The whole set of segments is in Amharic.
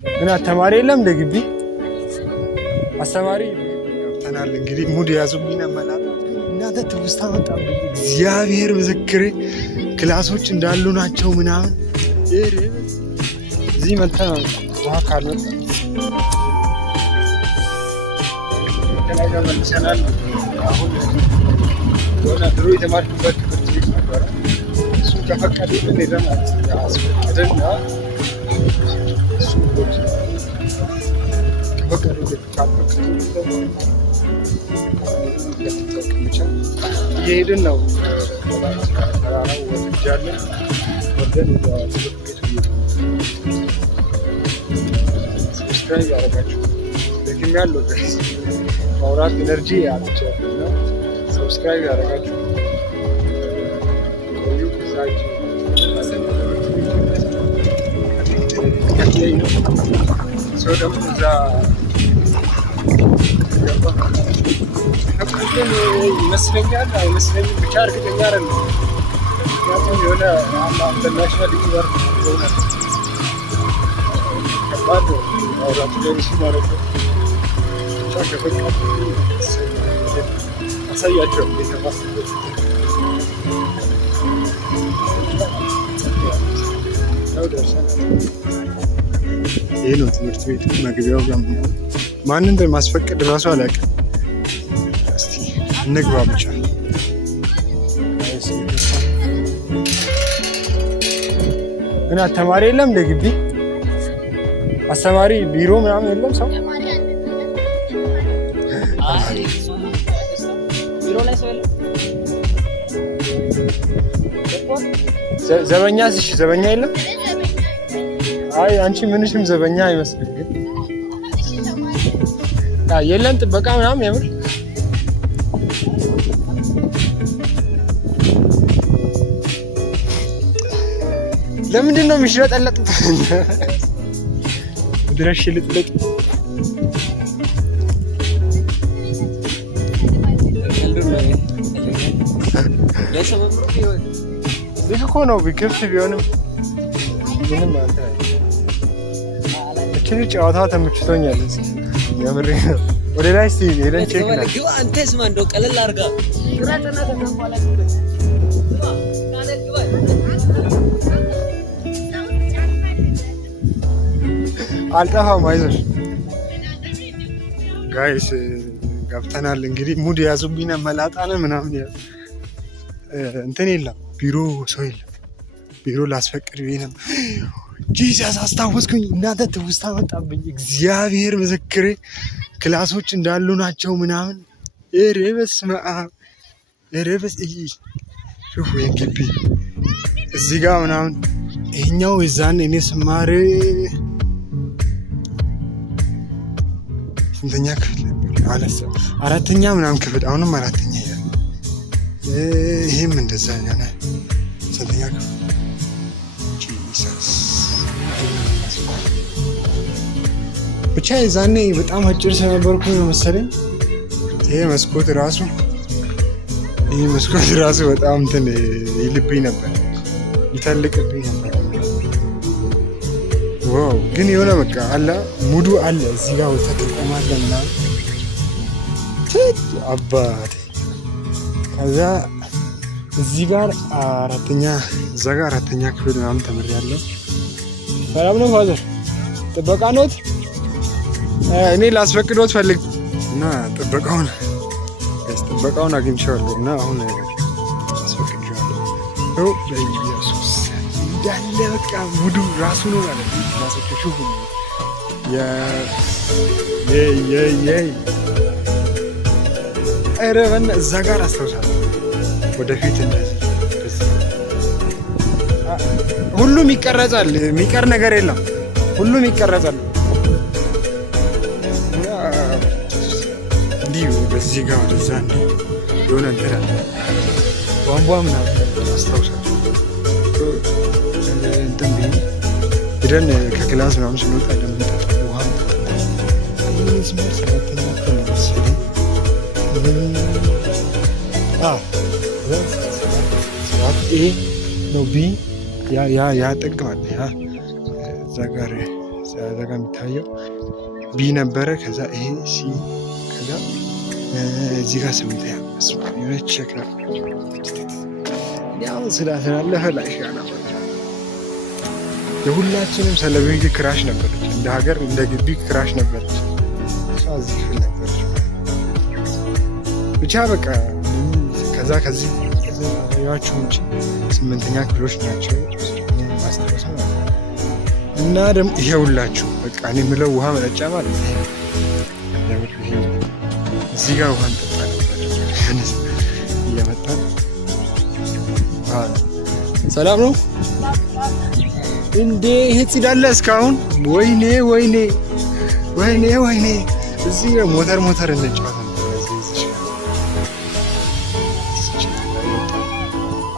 ምን ተማሪ የለም እንደ ግቢ አስተማሪ ተናል። እንግዲህ ሙድ ያዙብኝ መላጣ እናንተ ትውስታ መጣብኝ። እግዚአብሔር ምስክሬ ክላሶች እንዳሉ ናቸው ምናምን እዚህ መጥተን ውሃ ካልመጣ ከላይ ጋር መልሰናል። አሁን የሆነ ድሮ የተማርኩበት ትምህርት ቤት ነበረ። እሱን ከፈቀዱልን ሄደን አስፈቅደና እሱን ቦት ከፈቀዱልን ካልፈቀዱልን ደግሞ ብቻ እየሄድን ነው። ተራራው ወርጃለን ወርደን ወደ ትምህርት ቤቱ ሰብስክራይብ ያደረጋችሁ ደግሜ ያለው ማውራት ኤነርጂ ያለቻል እና ሰብስክራይብ ያደረጋችሁ ቆዩ። ሰው ደግሞ እዛ ግን ይመስለኛል አይመስለኝም ብቻ እርግጠኛ አይደለም። ምክንያቱም የሆነ ኢንተርናሽናል ዩኒቨር ሆነ ከባድ ነው ማውራት ለርሱ ማለት ነው። ብቻ ከፈቀዱ አሳያቸው የተፋስበት ነው ደርሰናል። ይህ ነው ትምህርት ቤቱ መግቢያው ጋር ማን እንደማስፈቅድ እራሱ አላውቅም። እስቲ እንግባ ብቻ። ምን ተማሪ የለም እንደ ግቢ አስተማሪ ቢሮ ምናምን የለም ሰው ዘበኛ እሺ ዘበኛ የለም። አይ አንቺ ምንሽም ዘበኛ አይመስልም ግን የለም ጥበቃ ምናምን የምር ለምንድን ነው የሚሽለጠለጡት? ድረሽ ልጥልጥ ልጅ እኮ ነው ክፍት ቢሆንም ምንም አንተ እቺ ጨዋታ ተመችቶኛል። የምሬ ነው። ወደ ላይ እስቲ ሄደን ቼክ ነው ግባ። አንተስ ማን እንደው ቀለል አድርጋ ግራጫና ተንኳላ አልጠፋም። አይዞሽ ጋይስ ገብተናል። እንግዲህ ሙድ ያዙብኝ መላጣነ ምናምን እንትን የለም ቢሮ ሰው የለም። ቢሮ ላስፈቅድ ቤነም ጂሰስ አስታወስኩኝ። እናንተ ትውስታ መጣብኝ። እግዚአብሔር ምስክሬ ክላሶች እንዳሉ ናቸው ምናምን ረበስ ማአብ ረበስ ሹፍ ግቢ እዚህ ጋር ምናምን ይሄኛው የዛን እኔ ስማር ስንተኛ ክፍል አራተኛ ምናምን ክፍል አሁንም አራተኛ ያለ ይሄም እንደዛ ያለ ስንተኛ ክፍል ጂሰስ ብቻ የዛኔ በጣም አጭር ስለነበርኩ ነው መሰለኝ። ይሄ መስኮት ራሱ በጣም እንትን ይልብኝ ነበር ይተልቅብኝ ነበር። ዋው ግን የሆነ በቃ አለ ሙዱ አለ። እዚህ ጋር ተጠቀማለና አባቴ ከዛ እዚህ ጋር እዛ ጋር አራተኛ ክፍል ምናምን ተምሬያለሁ። ሰላም ነው ፋዘር ጥበቃ ኖት? እኔ ላስፈቅዶት ፈልግ እና ጥበቃውን አግኝቼዋለሁ እና አሁን አስፈቅጄዋለሁ። በኢየሱስ እንዳለ በቃ ሙዱ ራሱ ነው ማለት ነው። ማሰከሹ ሁሉ ኧረ በእናትህ እዛ ጋር አስታውሳለሁ። ወደፊት እንደዚህ ሁሉም ይቀረጻል። የሚቀር ነገር የለም። ሁሉም ይቀረጻል። እንዲሁ በዚህ ጋር ወደዛ የሆነ እንትን አለ ቧንቧ ምናምን አስታውሳለሁ። እንትን ብዬ ሄደን ከክላስ ምናምን ስንወጣ ለምንጠጣ ውሃ ሰባተኛ ይሄ ነው ቢ ያ ጠግባል። እዛ እዛ ጋር የሚታየው ቢ ነበረ። ከዛ ይሄ ሲ፣ ከዛ እዚህ ጋር 8 የሆነች ቼክ ነው ያው ስላለፈ ላይ የሁላችንም ሴሌብሪቲ ክራሽ ነበረች። እንደ ሀገር እንደ ግቢ ክራሽ ነበረች። እሷ እዚህ ክፍል ነበረች ብቻ በቃ ከዛ ከዚህ ያቸው ውጭ 8ኛ ክፍሎች ናቸው ማስተረሰው እና ደግሞ ይሄ ሁላችሁ በቃ እኔ የምለው ውሃ መጠጫ ማለት ነው። እዚህ ጋር ውሃ እንጠጣ ነበር እየመጣን። ሰላም ነው እንዴ? ይሄ ጽዳለ እስካሁን? ወይኔ ወይኔ ወይኔ ወይኔ! እዚህ ሞተር እንጫወት ነበር።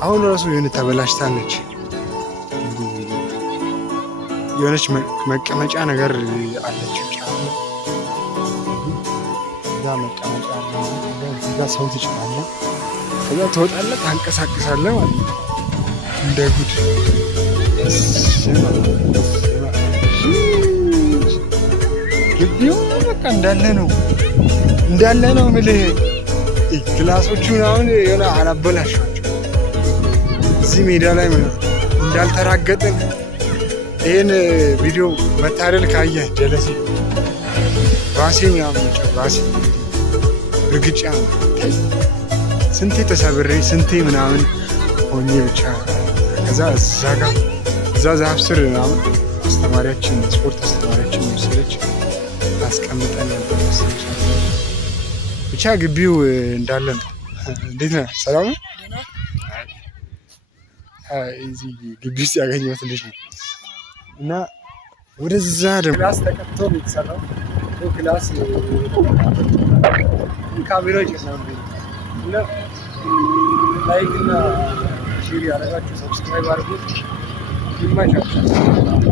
አሁን ራሱ የሆነ ተበላሽታለች። የሆነች መቀመጫ ነገር አለችው። እዛ መቀመጫ አለ። እዛ ሰው ትጭናለህ፣ ከዛ ትወጣለህ፣ ታንቀሳቅሳለህ ማለት ነው። እንደ ጉድ ግቢው በቃ እንዳለ ነው የምልህ። ክላሶቹን አሁን የሆነ አላበላሻቸው። እዚህ ሜዳ ላይ እንዳልተራገጥን ይህን ቪዲዮ መታደል ካየህ ጀለሴ ባሴ ምናምን ባሴ እርግጫ ስንቴ ተሰብሬ ስንቴ ምናምን ሆኜ ብቻ ከዛ እዛ ዛፍ ስር ምናምን አስተማሪያችን ስፖርት አስተማሪያችን ወሰደች ታስቀምጠን ነበር። ብቻ ግቢው እንዳለ ነው። እንዴት ነህ? ሰላም ነው? እዚህ ግቢ ውስጥ ያገኘሁት ልጅ ነው እና ወደዛ ደግሞ ክላስ ተቀጥቶ ነው የተሰራው። ክላስ ካሜራ ይችላል እና ላይክ እና ሼር ያደረጋችሁ ሰብስክራይብ አድርጉ። ይማቻችሁ።